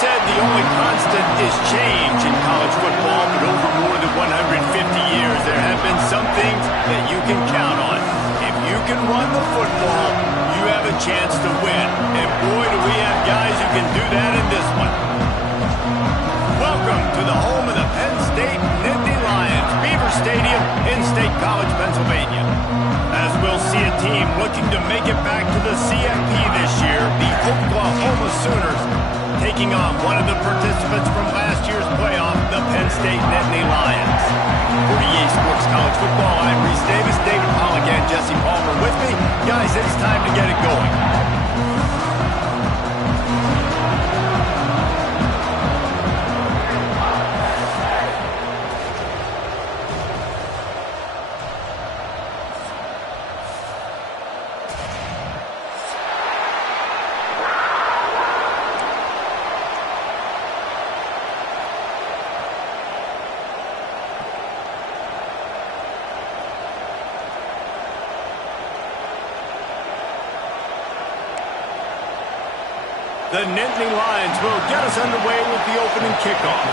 said the only constant is change in college football, but over more than 150 years, there have been some things that you can count on. If you can run the football, you have a chance to win. And boy, do we have guys who can do that in this one. Welcome to the home of the Penn State Nittany Lions, Beaver Stadium in State College, Pennsylvania. As we'll see a team looking to make it back to the CFP this year, the Oklahoma Sooners taking on one of the participants from last year's playoff, the Penn State Nittany Lions. For EA Sports College Football, I'm Reese Davis, David Pollock, and Jesse Palmer with me. Guys, it's time to get it going. The Nittany Lions will get us underway with the opening kickoff.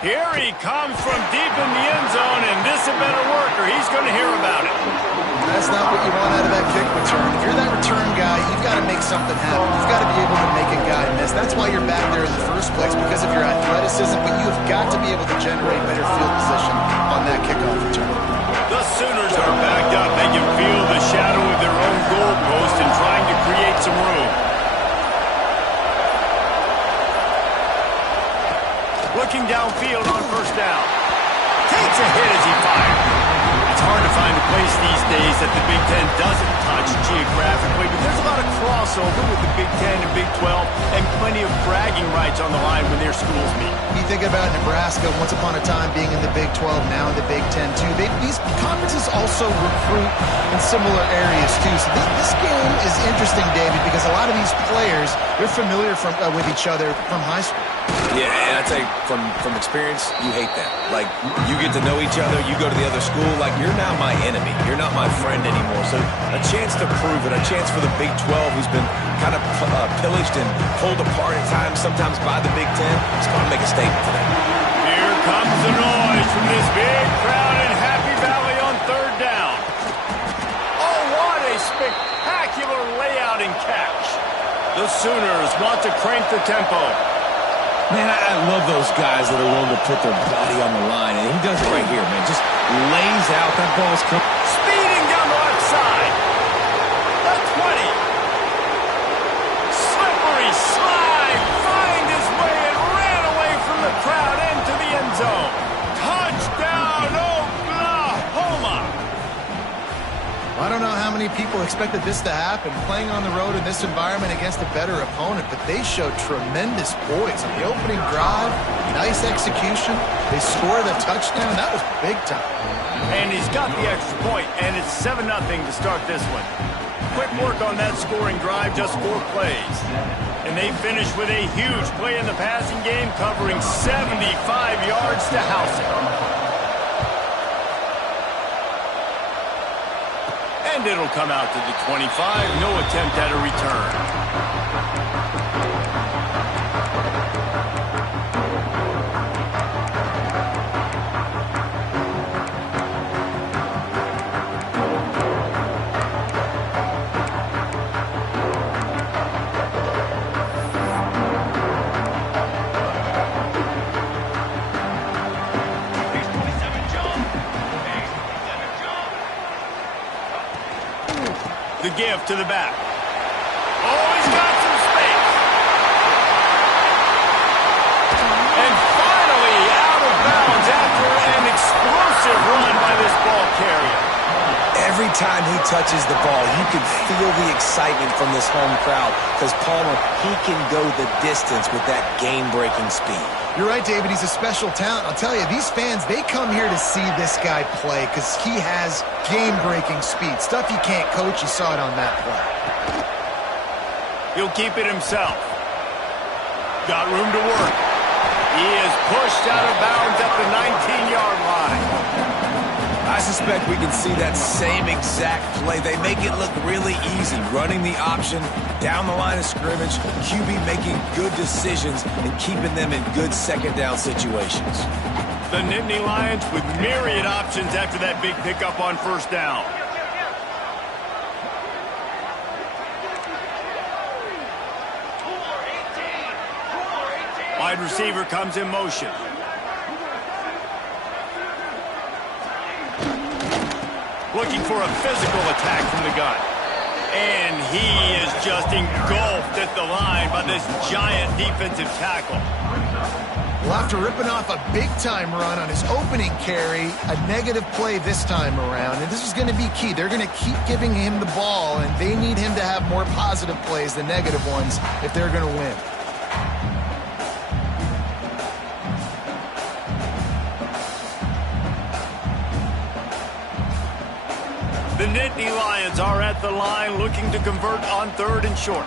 Here he comes from deep in the end zone, and this a better worker. He's going to hear about it. That's not what you want out of that kick return. If you're that return guy, you've got to make something happen. You've got to be able to make a guy miss. That's why you're back there in the first place, because of your athleticism, but you've got to be able to generate better field position on that kickoff return. The Sooners are backed up. They can feel the shadow of their own goalpost and trying to create some room. Looking downfield on first down. Takes a hit as he fires. It's hard to find a place these days that the Big Ten doesn't touch geographically, but there's a lot of crossover with the Big Ten and Big 12 and plenty of bragging rights on the line when their schools meet. You think about Nebraska once upon a time being in the Big 12, now in the Big 10 too. These conferences also recruit in similar areas too. So this game is interesting, David, because a lot of these players, they're familiar with each other from high school. Yeah, and I'd say from experience, you hate that. Like, you get to know each other, you go to the other school, like, you're now my enemy. You're not my friend anymore. So a chance to prove it, a chance for the Big 12, who's been kind of pillaged and pulled apart at times, sometimes by the Big 10. It's going to make a statement today. Here comes the noise from this big crowd in Happy Valley on third down. Oh, what a spectacular layout and catch. The Sooners want to crank the tempo. Man, I love those guys that are willing to put their body on the line, and he does it right here, man. Just lays out. That ball's coming. Speeding down the left side. The 20. Slippery slide. Find his way and ran away from the crowd into the end zone. Touchdown, Oklahoma. I don't know how many people expected this to happen, playing on the road in this environment against a better opponent, but they showed tremendous poise on the opening drive. Nice execution. They scored a touchdown. That was big time. And he's got the extra point, and it's 7-0 to start this one. Quick work on that scoring drive, just 4 plays. And they finish with a huge play in the passing game, covering 75 yards to house it. And it'll come out to the 25. No attempt at a return. The give to the back. Oh, he's got some space. And finally out of bounds after an explosive run by this ball carrier. Every time he touches the ball, you can feel the excitement from this home crowd because Palmer, he can go the distance with that game-breaking speed. You're right, David. He's a special talent. I'll tell you, these fans, they come here to see this guy play because he has game-breaking speed. Stuff you can't coach. You saw it on that play. He'll keep it himself. Got room to work. He is pushed out of bounds at the 19-yard line. I suspect we can see that same exact play. They make it look really easy, running the option down the line of scrimmage, QB making good decisions and keeping them in good second down situations. The Nittany Lions with myriad options after that big pickup on first down. Wide receiver comes in motion. Looking for a physical attack from the gun. And he is just engulfed at the line by this giant defensive tackle. Well, after ripping off a big-time run on his opening carry, a negative play this time around, and this is going to be key. They're going to keep giving him the ball, and they need him to have more positive plays than negative ones if they're going to win. The Nittany Lions are at the line looking to convert on 3rd and short.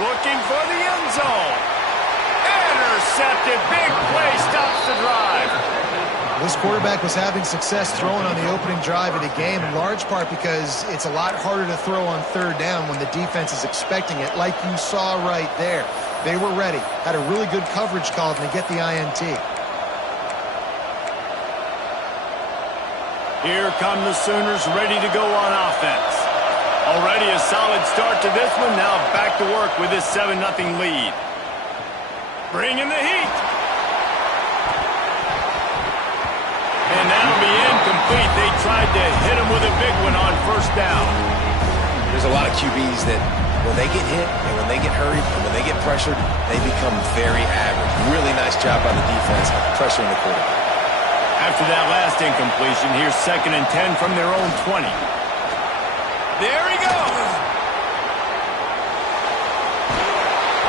Looking for the end zone. Intercepted. Big play stops the drive. This quarterback was having success throwing on the opening drive of the game, in large part because it's a lot harder to throw on 3rd down when the defense is expecting it, like you saw right there. They were ready. Had a really good coverage call, and they get the INT. Here come the Sooners ready to go on offense. Already a solid start to this one. Now back to work with this 7-0 lead. Bringing the heat. And that'll be incomplete. They tried to hit him with a big one on first down. There's a lot of QBs that when they get hit and when they get hurried and when they get pressured, they become very average. Really nice job by the defense pressuring the quarterback. After that last incompletion, here's 2nd and 10 from their own 20. There he goes.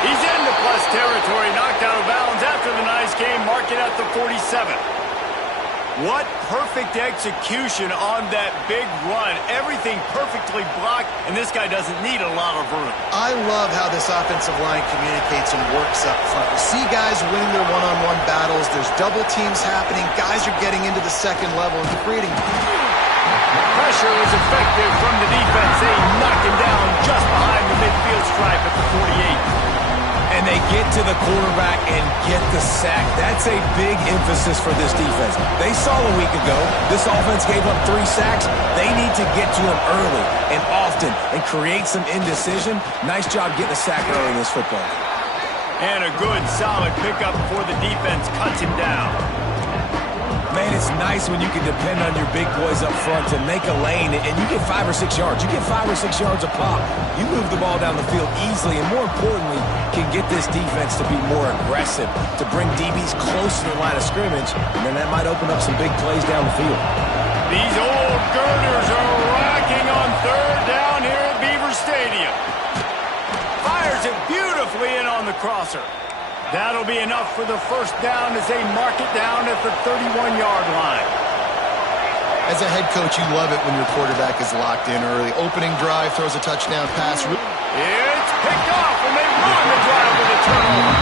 He's into plus territory, knocked out of bounds after the nice game, marking at the 47. What perfect execution on that big run. Everything perfectly blocked, and this guy doesn't need a lot of room. I love how this offensive line communicates and works up front. You see guys winning their one-on-one battles. There's double teams happening. Guys are getting into the second level and creating. Pressure is effective from the defense. They knock him down just behind the midfield stripe at the 48. And they get to the quarterback and get the sack. That's a big emphasis for this defense. They saw a week ago this offense gave up 3 sacks. They need to get to him early and often and create some indecision. Nice job getting a sack early in this football. And a good, solid pickup before the defense cuts him down. Man, it's nice when you can depend on your big boys up front to make a lane, and you get 5 or 6 yards. You get 5 or 6 yards a pop. You move the ball down the field easily, and more importantly, can get this defense to be more aggressive, to bring DBs close to the line of scrimmage, and then that might open up some big plays down the field. These old girders are racking on 3rd down here at Beaver Stadium. Fires it beautifully in on the crosser. That'll be enough for the first down as they mark it down at the 31-yard line. As a head coach, you love it when your quarterback is locked in early. Opening drive, throws a touchdown pass. It's picked off, and they ruin the drive with a turnover.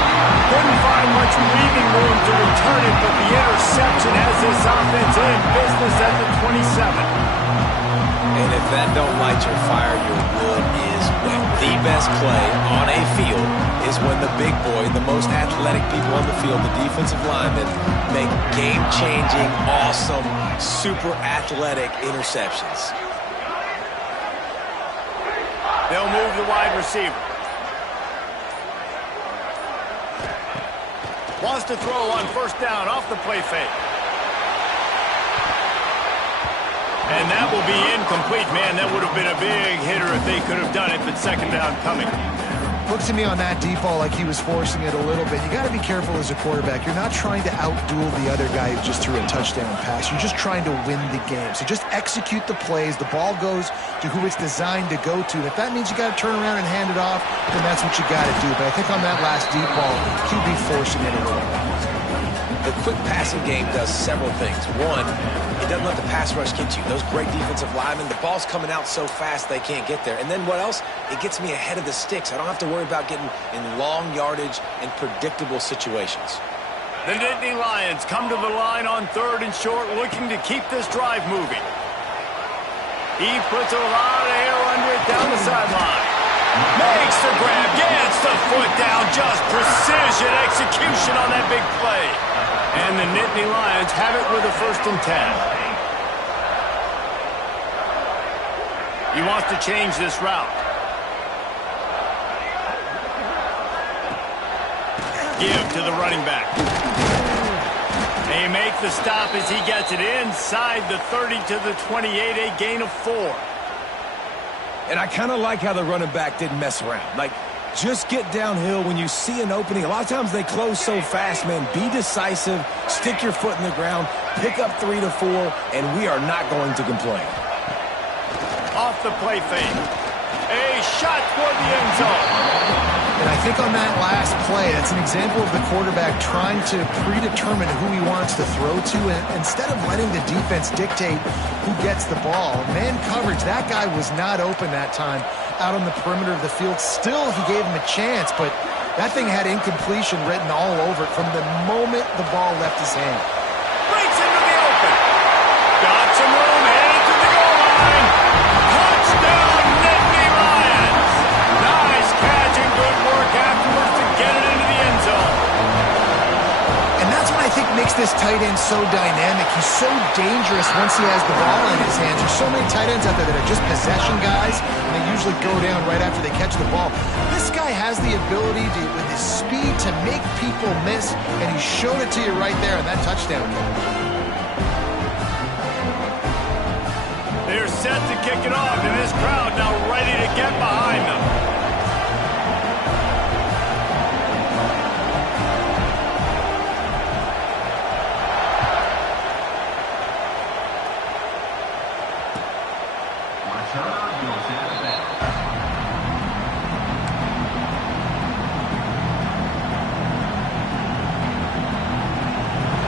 Couldn't find much breathing room to return it, but the interception has this offense in business at the 27. And if that don't light your fire, your wood is wet. The best play on a field is when the big boy, the most athletic people on the field, the defensive linemen, make game-changing, awesome, super athletic interceptions. They'll move the wide receiver. Wants to throw on first down off the play fake. And that will be incomplete. Man, that would have been a big hitter if they could have done it, but 2nd down coming. Looked to me on that deep ball like he was forcing it a little bit. You got to be careful as a quarterback. You're not trying to outduel the other guy who just threw a touchdown pass. You're just trying to win the game. So just execute the plays. The ball goes to who it's designed to go to. If that means you got to turn around and hand it off, then that's what you got to do. But I think on that last deep ball, QB forcing it a little bit. The quick passing game does several things. One, it doesn't let the pass rush get you. Those great defensive linemen, the ball's coming out so fast they can't get there. And then what else? It gets me ahead of the sticks. I don't have to worry about getting in long yardage and predictable situations. The Nittany Lions come to the line on 3rd and short, looking to keep this drive moving. He puts a lot of air under it down the sideline. Makes the grab, gets the foot down, just precision execution on that big play. And the Nittany Lions have it with a 1st and 10. He wants to change this route. Give to the running back. They make the stop as he gets it inside the 30 to the 28, a gain of 4. And I kind of like how the running back didn't mess around. Like, just get downhill when you see an opening. A lot of times they close so fast, man. Be decisive, stick your foot in the ground, pick up 3 to 4, and we are not going to complain. Off the play fake. A shot toward the end zone. And I think on that last play, that's an example of the quarterback trying to predetermine who he wants to throw to, and instead of letting the defense dictate who gets the ball. Man coverage, that guy was not open that time out on the perimeter of the field. Still, he gave him a chance, but that thing had incompletion written all over it from the moment the ball left his hand. Breaks into the open. Got some room, headed to the goal line. Touchdown, Nittany Lions. Nice catch and good work afterwards to get it into the end zone. And that's what I think makes this tight end so dynamic. He's so dangerous once he has the ball in his hands. There's so many tight ends out there that are just possession guys, and they usually go down right after they catch the ball. This guy has the ability to, with his speed, to make people miss, and he showed it to you right there in that touchdown catch. They're set to kick it off, and this crowd now ready to get behind them.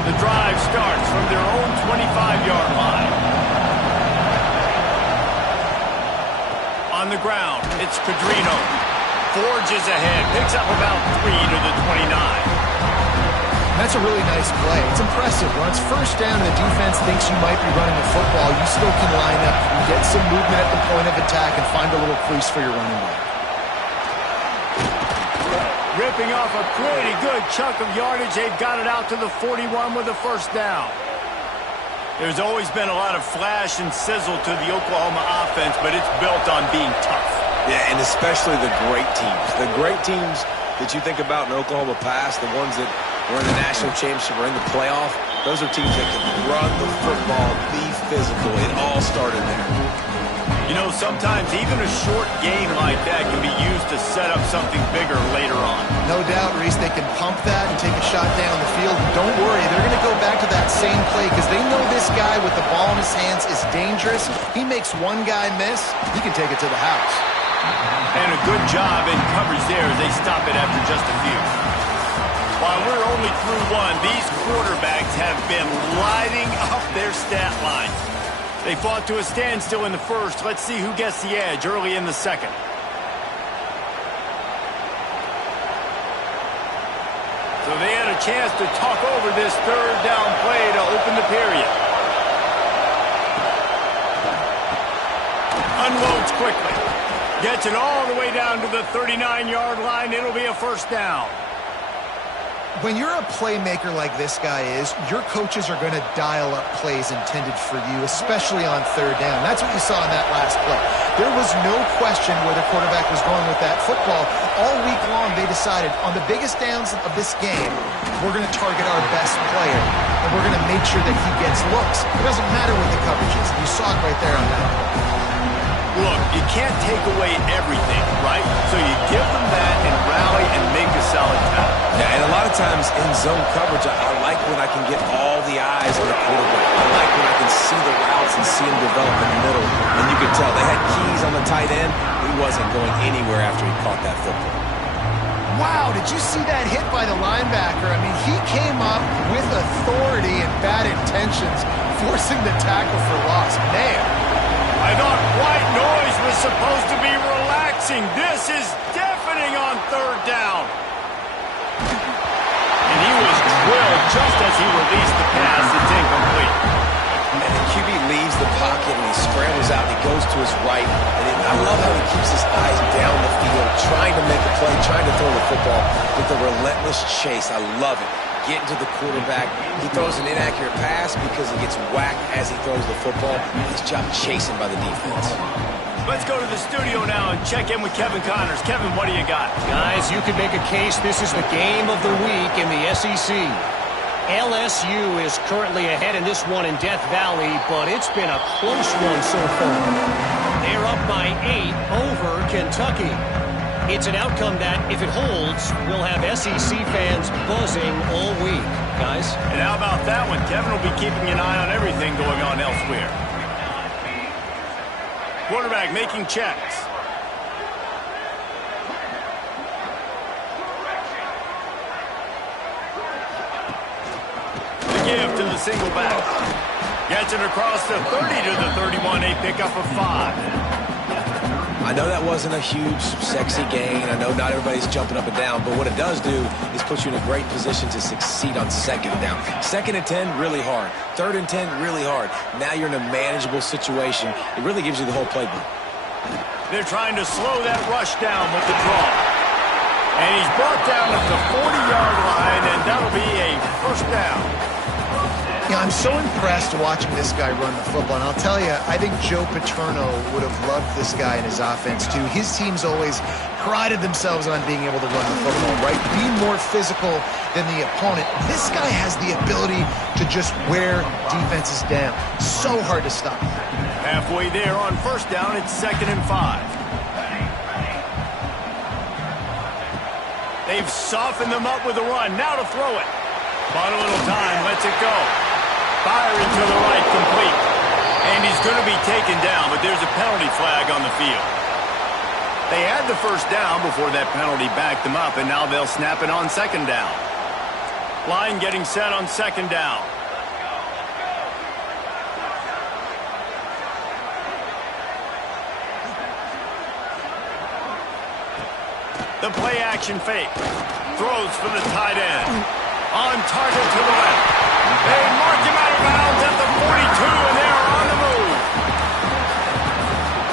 The drive starts from their own 25-yard line. On the ground, it's Pedrino. Forges ahead, picks up about 3 to the 29. That's a really nice play. It's impressive. When it's first down and the defense thinks you might be running the football, you still can line up and get some movement at the point of attack and find a little crease for your running back. Ripping off a pretty good chunk of yardage. They've got it out to the 41 with a 1st down. There's always been a lot of flash and sizzle to the Oklahoma offense, but it's built on being tough. Yeah, and especially the great teams. The great teams that you think about in Oklahoma past, the ones that were in the national championship or in the playoff, those are teams that can run the football, be physical. It all started there. You know, sometimes even a short gain like that can be used to set up something bigger later on. No doubt, Reese, they can pump that and take a shot down the field. And don't worry, they're going to go back to that same play because they know this guy with the ball in his hands is dangerous. He makes one guy miss, he can take it to the house. And a good job in coverage there as they stop it after just a few. While we're only through one, these quarterbacks have been lighting up their stat line. They fought to a standstill in the first. Let's see who gets the edge early in the second. So they had a chance to talk over this 3rd down play to open the period. Unloads quickly. Gets it all the way down to the 39-yard line. It'll be a 1st down. When you're a playmaker like this guy is, your coaches are going to dial up plays intended for you, especially on 3rd down. That's what you saw in that last play. There was no question where the quarterback was going with that football. All week long, they decided on the biggest downs of this game, we're going to target our best player, and we're going to make sure that he gets looks. It doesn't matter what the coverage is. You saw it right there on that play. Look, you can't take away everything, right? So you give them that and rally and make a solid tackle. Yeah, and a lot of times in zone coverage, I like when I can get all the eyes on the quarterback. I like when I can see the routes and see him develop in the middle. And you could tell they had keys on the tight end. He wasn't going anywhere after he caught that football. Wow, did you see that hit by the linebacker? I mean, he came up with authority and bad intentions, forcing the tackle for loss. Man. I thought white noise was supposed to be relaxing. This is deafening on third down. And he was drilled just as he released the pass. It's incomplete. And the QB leaves the pocket and he scrambles out and he goes to his right. And I love how he keeps his eyes down the field, trying to make a play, trying to throw the football with a relentless chase. I love it. Getting to the quarterback. He throws an inaccurate pass because he gets whacked as he throws the football. His job chasing by the defense. Let's go to the studio now and check in with Kevin Connors. Kevin, what do you got? Guys, you could make a case this is the game of the week in the SEC. LSU is currently ahead in this one in Death Valley, but it's been a close one so far. They're up by 8 over Kentucky. It's an outcome that, if it holds, will have SEC fans buzzing all week. Guys? And how about that one? Kevin will be keeping an eye on everything going on elsewhere. Quarterback making checks. The give to the single back. Gets it across the 30 to the 31. A pickup of 5. I know that wasn't a huge, sexy gain. I know not everybody's jumping up and down, but what it does do is put you in a great position to succeed on second down. 2nd and 10, really hard. 3rd and 10, really hard. Now you're in a manageable situation. It really gives you the whole playbook. They're trying to slow that rush down with the draw. And he's brought down at the 40-yard line, and that'll be a first down. Yeah, I'm so impressed watching this guy run the football. And I'll tell you, I think Joe Paterno would have loved this guy in his offense, too. His teams always prided themselves on being able to run the football, right? Be more physical than the opponent. This guy has the ability to just wear defenses down. So hard to stop. Halfway there on first down, it's 2nd and 5. They've softened them up with a run. Now to throw it. Bought a little time, lets it go. Firing to the right, complete. And he's going to be taken down, but there's a penalty flag on the field. They had the first down before that penalty backed them up, and now they'll snap it on 2nd down. Line getting set on 2nd down. The play action fake. Throws for the tight end. On target to the left. They mark him out of bounds at the 42, and they are on the move.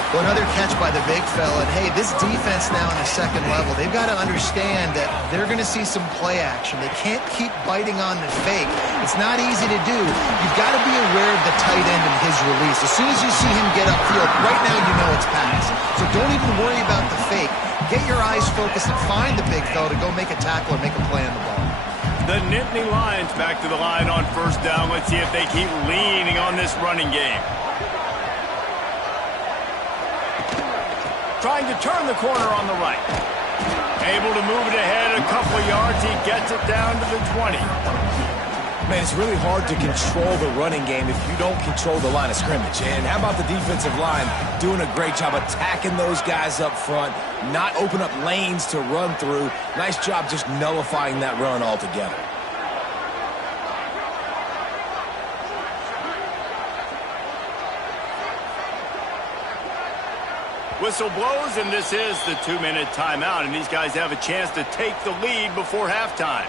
Well, another catch by the big fella. And, hey, this defense now on the 2nd level, they've got to understand that they're going to see some play action. They can't keep biting on the fake. It's not easy to do. You've got to be aware of the tight end and his release. As soon as you see him get upfield, right now you know it's pass. So don't even worry about the fake. Get your eyes focused and find the big fella to go make a tackle or make a play on the ball. The Nittany Lions back to the line on first down. Let's see if they keep leaning on this running game. Trying to turn the corner on the right. Able to move it ahead a couple of yards. He gets it down to the 20. Man, it's really hard to control the running game if you don't control the line of scrimmage. And how about the defensive line doing a great job attacking those guys up front, not open up lanes to run through. Nice job just nullifying that run altogether. Whistle blows, and this is the 2-minute timeout, and these guys have a chance to take the lead before halftime.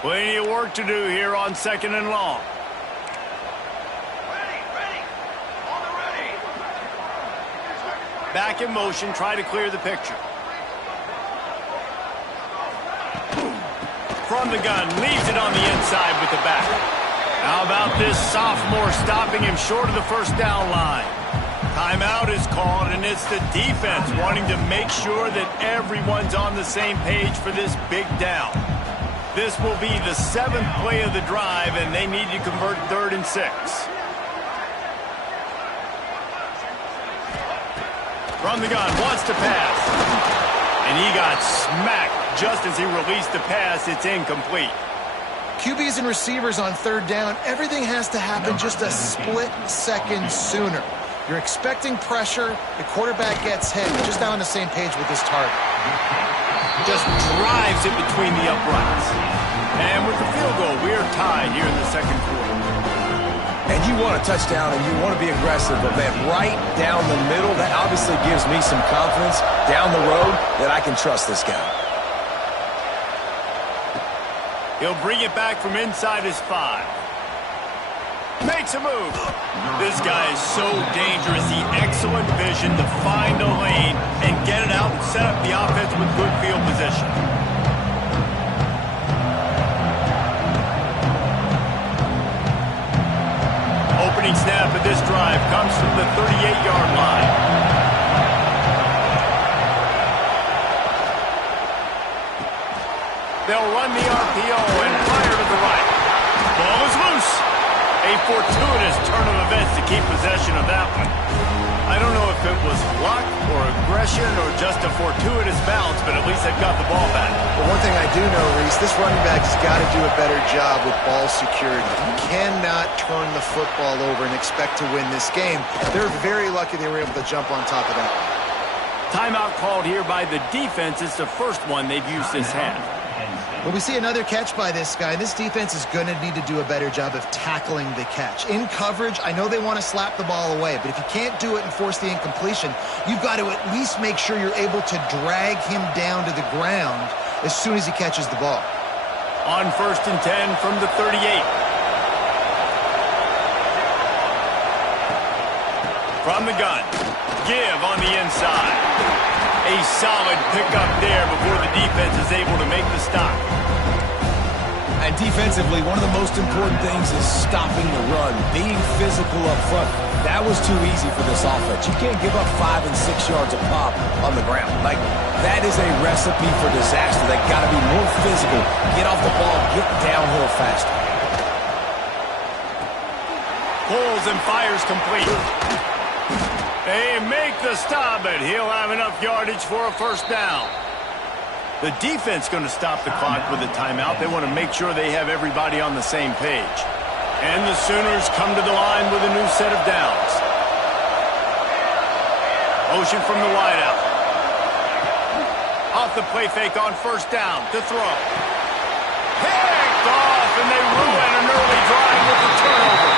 Plenty of work to do here on 2nd and long. Back in motion, try to clear the picture. From the gun, leaves it on the inside with the back. How about this sophomore stopping him short of the first down line? Timeout is called, and it's the defense wanting to make sure that everyone's on the same page for this big down. This will be the 7th play of the drive, and they need to convert 3rd and 6. From the gun, wants to pass. And he got smacked just as he released the pass. It's incomplete. QBs and receivers on third down, everything has to happen just a split second sooner. You're expecting pressure, the quarterback gets hit, just not on the same page with his target. Just drives it between the uprights. And with the field goal, we are tied here in the second quarter. And you want a touchdown and you want to be aggressive, but man, right down the middle, that obviously gives me some confidence down the road that I can trust this guy. He'll bring it back from inside his 5. Makes a move. This guy is so dangerous. The excellent vision to find a lane and get it out and set up the offense with good field position. Opening snap of this drive comes from the 38-yard line. They'll run the RPO and fire to the right. Ball is loose. A fortuitous turn of events to keep possession of that one. I don't know if it was luck or aggression or just a fortuitous bounce, but at least they've got the ball back. But one thing I do know, Reese, this running back has got to do a better job with ball security. You cannot turn the football over and expect to win this game. They're very lucky they were able to jump on top of that. Timeout called here by the defense. It's the first one they've used this half. Well, we see another catch by this guy. This defense is going to need to do a better job of tackling the catch. In coverage, I know they want to slap the ball away, but if you can't do it and force the incompletion, you've got to at least make sure you're able to drag him down to the ground as soon as he catches the ball. On 1st and 10 from the 38. From the gun. Give on the inside. A solid pickup there before the defense is able to make the stop. And defensively, one of the most important things is stopping the run, being physical up front. That was too easy for this offense. You can't give up 5 and 6 yards a pop on the ground. Like, that is a recipe for disaster. They got to be more physical, get off the ball, get downhill faster. Pulls and fires complete. They make the stop, but he'll have enough yardage for a first down. The defense going to stop the clock with a timeout. They want to make sure they have everybody on the same page. And the Sooners come to the line with a new set of downs. Motion from the wideout. Off the play fake on first down to throw. Picked off, and they ruin an early drive with the turnover.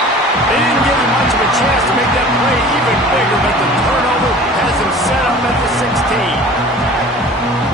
They didn't give him much of a chance to make that play even bigger, but the turnover has him set up at the 16.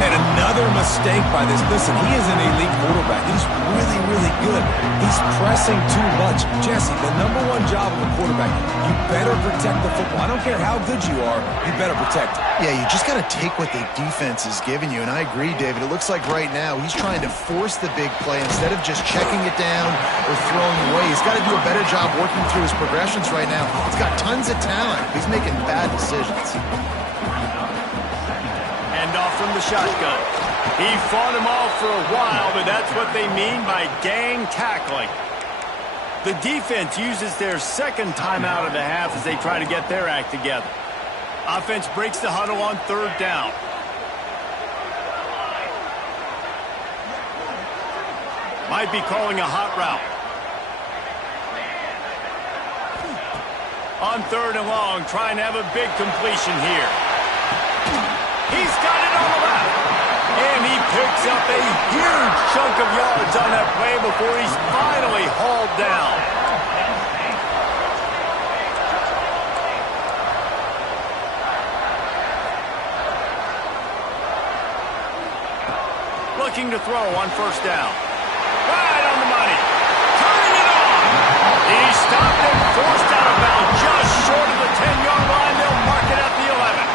And another mistake by this. Listen, he is an elite quarterback. He's really, really good. He's pressing too much. Jesse, the #1 job of a quarterback, you better protect the football. I don't care how good you are, you better protect it. Yeah, you just got to take what the defense is giving you, and I agree, David. It looks like right now he's trying to force the big play instead of just checking it down or throwing away. He's got to do a better job working through his progressions right now. He's got tons of talent. He's making bad decisions. Off from the shotgun. He fought him off for a while, but that's what they mean by gang tackling. The defense uses their second timeout of the half as they try to get their act together. Offense breaks the huddle on 3rd down. Might be calling a hot route. On 3rd and long, trying to have a big completion here. He's got it on the left. And he picks up a huge chunk of yards on that play before he's finally hauled down. Looking to throw on 1st down. Right on the money. Turning it on. He stopped and forced out of bounds just short of the 10-yard line. They'll mark it at the 11.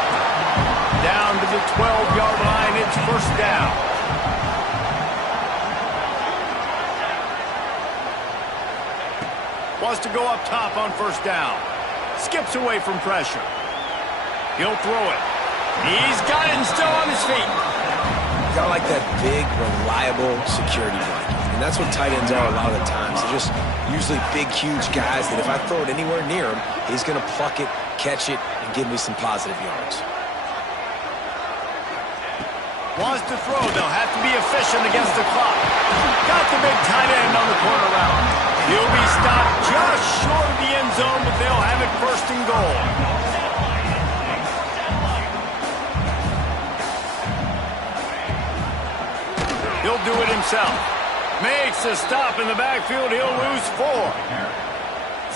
Down to the 12-yard line, it's 1st down. Wants to go up top on 1st down. Skips away from pressure. He'll throw it. He's got it and still on his feet. Got like that big, reliable security blanket. And that's what tight ends are a lot of the times. They're just usually big, huge guys that if I throw it anywhere near him, he's going to pluck it, catch it, and give me some positive yards. Wants to throw. They'll have to be efficient against the clock. Got the big tight end on the corner He'll be stopped just short of the end zone, but they'll have it first and goal. He'll do it himself. Makes a stop in the backfield. He'll lose 4.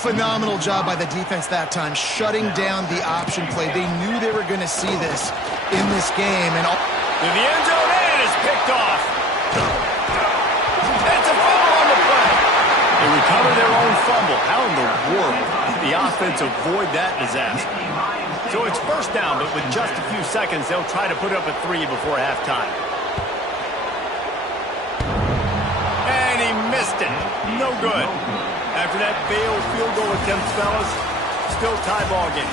Phenomenal job by the defense that time, shutting down the option play. They knew they were going to see this in this game. And to the end zone, and is picked off. It's a fumble on the play. They recover their own fumble. How in the world did the offense avoid that disaster? So it's first down, but with just a few seconds, they'll try to put up a 3 before halftime. And he missed it. No good. After that failed field goal attempt, fellas, still tie ball game.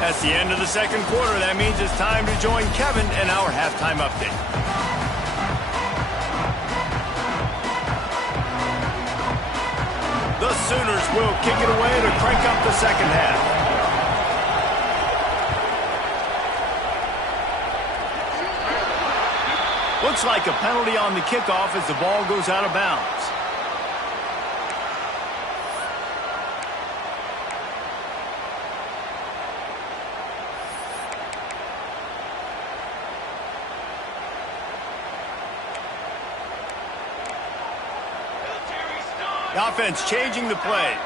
That's the end of the second quarter. That means it's time to join Kevin in our halftime update. The Sooners will kick it away to crank up the second half. Looks like a penalty on the kickoff as the ball goes out of bounds. The offense changing the play.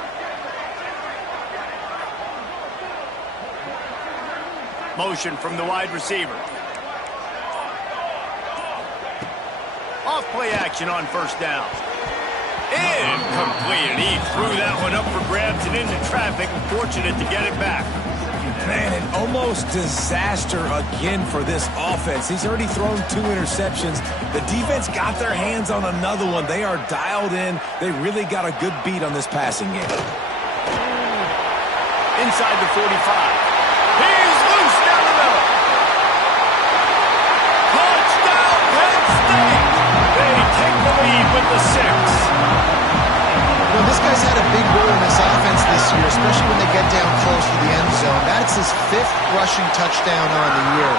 Motion from the wide receiver. Off play action on first down. Incomplete. He threw that one up for grabs and into traffic. Fortunate to get it back. Man, an almost disaster again for this offense. He's already thrown 2 interceptions. The defense got their hands on another one. They are dialed in. They really got a good beat on this passing game. Inside the 45. He's loose down the middle. Touchdown, Penn State. They take the lead with the 6. Well, this guy's had a big role in this offense this year, especially when they get down close to the end zone. That's his 5th rushing touchdown on the year.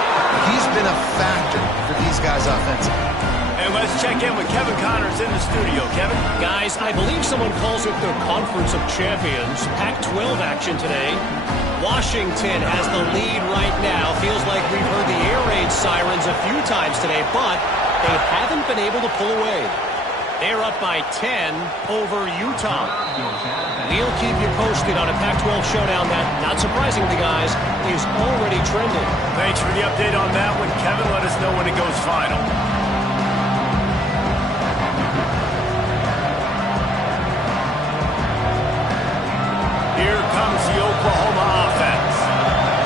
He's been a factor for these guys offensively. And let's check in with Kevin Connors in the studio. Kevin? Guys, I believe someone calls it the Conference of Champions. Pac-12 action today. Washington has the lead right now. Feels like we've heard the air raid sirens a few times today, but they haven't been able to pull away. They're up by 10 over Utah. We'll keep you posted on a Pac-12 showdown that, not surprisingly, guys, is already trending. Thanks for the update on that one, Kevin. Let us know when it goes final. Here comes the Oklahoma offense.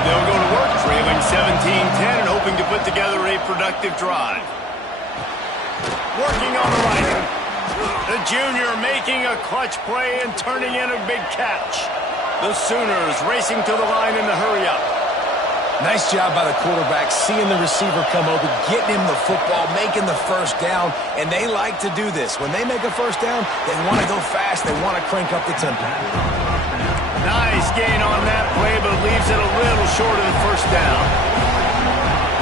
They'll go to work trailing 17-10 and hoping to put together a productive drive. Working on the right. The junior making a clutch play and turning in a big catch. The Sooners racing to the line in the hurry-up. Nice job by the quarterback, seeing the receiver come open, getting him the football, making the first down, and they like to do this. When they make a first down, they want to go fast. They want to crank up the tempo. Nice gain on that play, but leaves it a little short of the first down.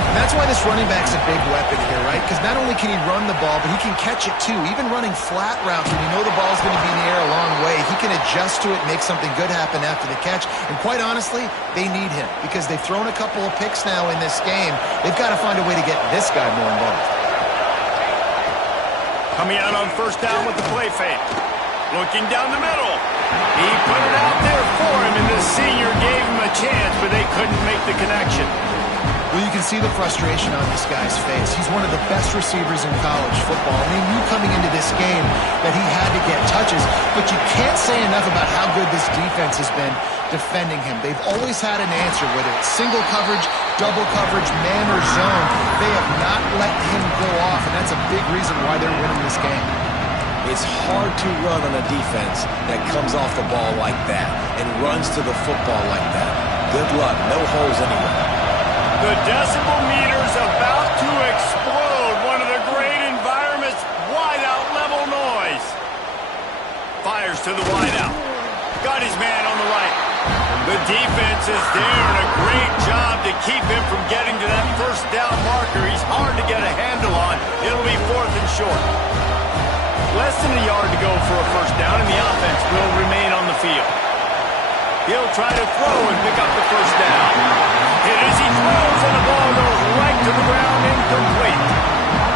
And that's why this running back's a big weapon here, right? Because not only can he run the ball, but he can catch it too. Even running flat routes when you know the ball's going to be in the air a long way, he can adjust to it, make something good happen after the catch. And quite honestly, they need him because they've thrown a couple of picks now in this game. They've got to find a way to get this guy more involved. Coming out on first down with the play fake. Looking down the middle. He put it out there for him, and the senior gave him a chance, but they couldn't make the connection. Well, you can see the frustration on this guy's face. He's one of the best receivers in college football. And they knew coming into this game that he had to get touches, but you can't say enough about how good this defense has been defending him. They've always had an answer, whether it's single coverage, double coverage, man or zone. They have not let him go off, and that's a big reason why they're winning this game. It's hard to run on a defense that comes off the ball like that and runs to the football like that. Good luck. No holes anywhere. The decibel meter's about to explode. One of the great environments. Wideout level noise. Fires to the wideout. Got his man on the right. The defense is there, and a great job to keep him from getting to that first down marker. He's hard to get a handle on. It'll be 4th and short. Less than a yard to go for a first down, and the offense will He'll try to throw and pick up the first down. It is, he throws, and the ball goes right to the ground, incomplete.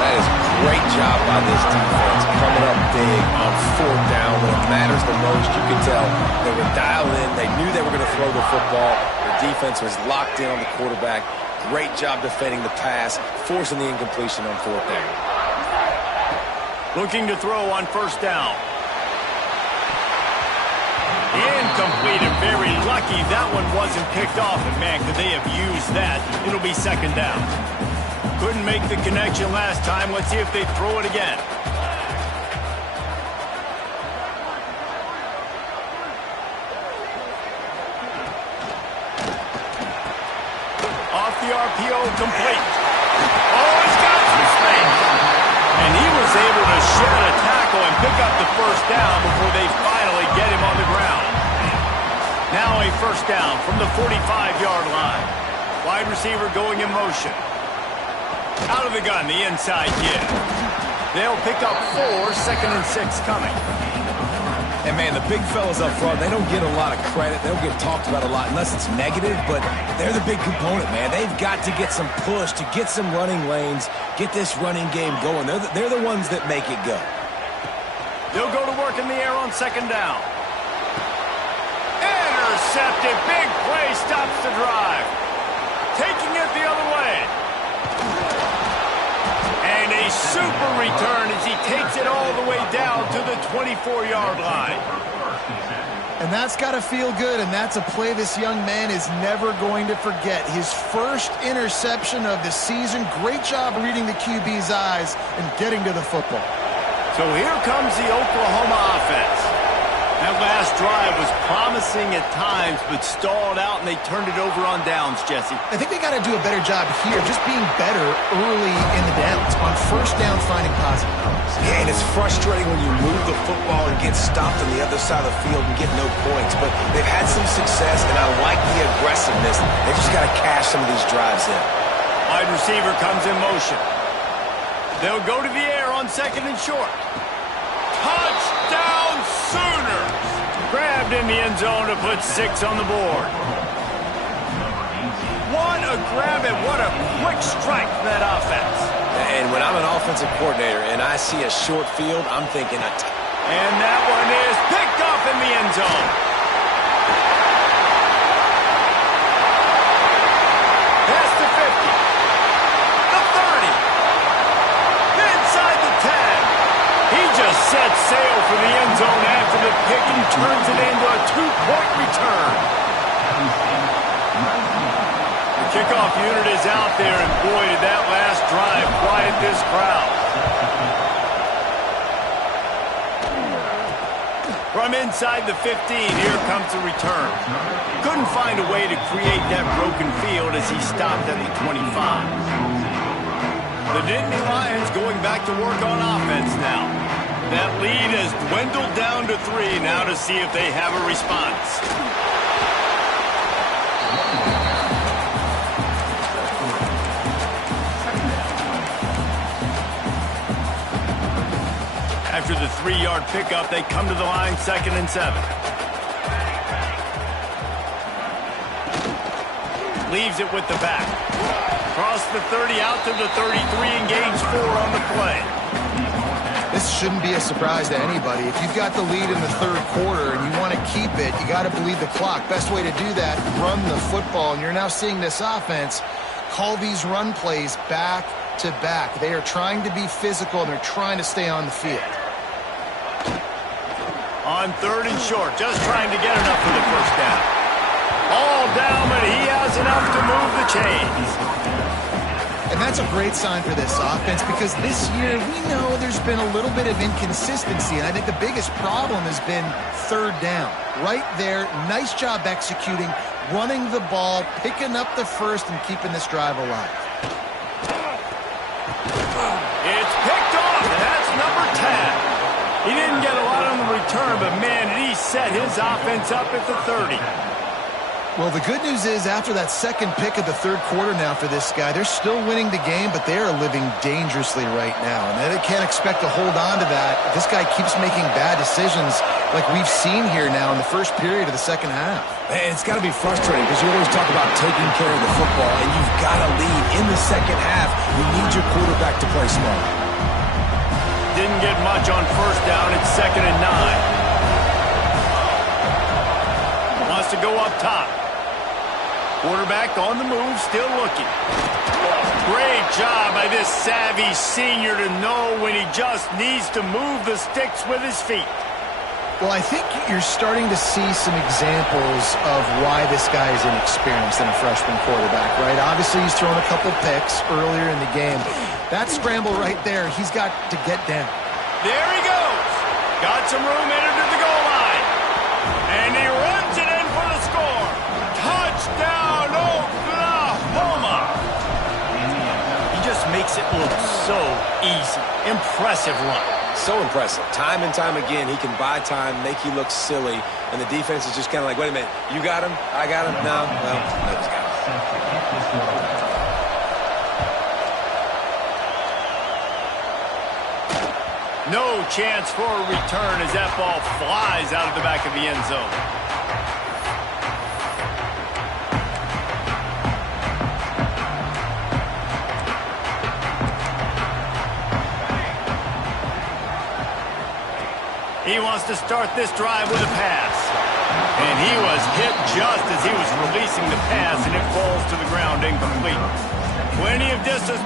That is a great job by this defense, coming up big on fourth down when it matters the most. You could tell they were dialed in. They knew they were going to throw the football. The defense was locked in on the quarterback. Great job defending the pass, forcing the incompletion on fourth down. Looking to throw on first down. Incomplete, and very lucky that one wasn't picked off. And man, could they have used that? It'll be second down. Couldn't make the connection last time. Let's see if they throw it again. Off the RPO, complete. Oh, he's got some space. And he was able to shed a tackle and pick up the first down before they finally get him on the ground. Now a first down from the 45-yard line. Wide receiver going in motion. Out of the gun, the inside give. They'll pick up 4, 2nd and 6 coming. And, man, the big fellas up front, they don't get a lot of credit. They don't get talked about a lot unless it's negative, but they're the big component, man. They've got to get some push, to get some running lanes, get this running game going. They're the ones that make it go. They'll go to work in the air on second down. Intercepted. Big play stops the drive. Taking it the other way. And a super return as he takes it all the way down to the 24-yard line. And that's got to feel good, and that's a play this young man is never going to forget. His first interception of the season. Great job reading the QB's eyes and getting to the football. So here comes the Oklahoma offense. That last drive was promising at times, but stalled out, and they turned it over on downs, Jesse. I think they got to do a better job here, just being better early in the downs. On first down, finding positive numbers. Yeah, and it's frustrating when you move the football and get stopped on the other side of the field and get no points. But they've had some success, and I like the aggressiveness. They just got to cash some of these drives in. Wide receiver comes in motion. They'll go to the air on second and short. Touchdown Sooners! Grabbed in the end zone to put 6 on the board. What a grab and what a quick strike from that offense. And when I'm an offensive coordinator and I see a short field, I'm thinking and that one is picked off in the end zone. Past the 50. The 30. Inside the 10. He just set sail for the end zone after the pick and turns it into a 2-point return. The kickoff unit is out there, and boy, did that last drive quiet this crowd. From inside the 15, here comes the return. Couldn't find a way to create that broken field as he stopped at the 25. The Nittany Lions going back to work on offense now. That lead has dwindled down to 3 now to see if they have a response. After the 3-yard pickup, they come to the line 2nd and 7. Leaves it with the back. Cross the 30 out to the 33 and gains 4 on the play. This shouldn't be a surprise to anybody. If you've got the lead in the third quarter and you want to keep it, you got to bleed the clock. Best way to do that, run the football. And you're now seeing this offense call these run plays back to back. They are trying to be physical, and they're trying to stay on the field. On 3rd and short, just trying to get enough for the first down. All down, but he has enough to move the chains. And that's a great sign for this offense, because this year we know there's been a little bit of inconsistency, and I think the biggest problem has been 3rd down. Right there, nice job executing, running the ball, picking up the first, and keeping this drive alive. It's picked off, and that's number 10. He didn't get a lot on the return, but man, did he set his offense up at the 30. Well, the good news is after that second pick of the third quarter now for this guy, they're still winning the game, but they are living dangerously right now. And they can't expect to hold on to that. This guy keeps making bad decisions like we've seen here now in the first period of the second half. Man, it's got to be frustrating because you always talk about taking care of the football, and you've got to lead in the second half. You need your quarterback to play smart. Didn't get much on first down. It's 2nd and 9. Wants to go up top. Quarterback on the move, still looking. Great job by this savvy senior to know when he just needs to move the sticks with his feet. Well, I think you're starting to see some examples of why this guy is inexperienced in a freshman quarterback, right? Obviously, he's thrown a couple picks earlier in the game. That scramble right there, he's got to get down. There he goes. Got some room entered to the goal line. And he runs it in for the score. Touchdown, Oklahoma. He just makes it look so easy. Impressive run. So impressive. Time and time again, he can buy time, make you look silly, and the defense is just kind of like, wait a minute, you got him? I got him? No, well, I just got him. No chance for a return as that ball flies out of the back of the end zone. He wants to start this drive with a pass. And he was hit just as he was releasing the pass, and it falls to the ground incomplete. Plenty of distance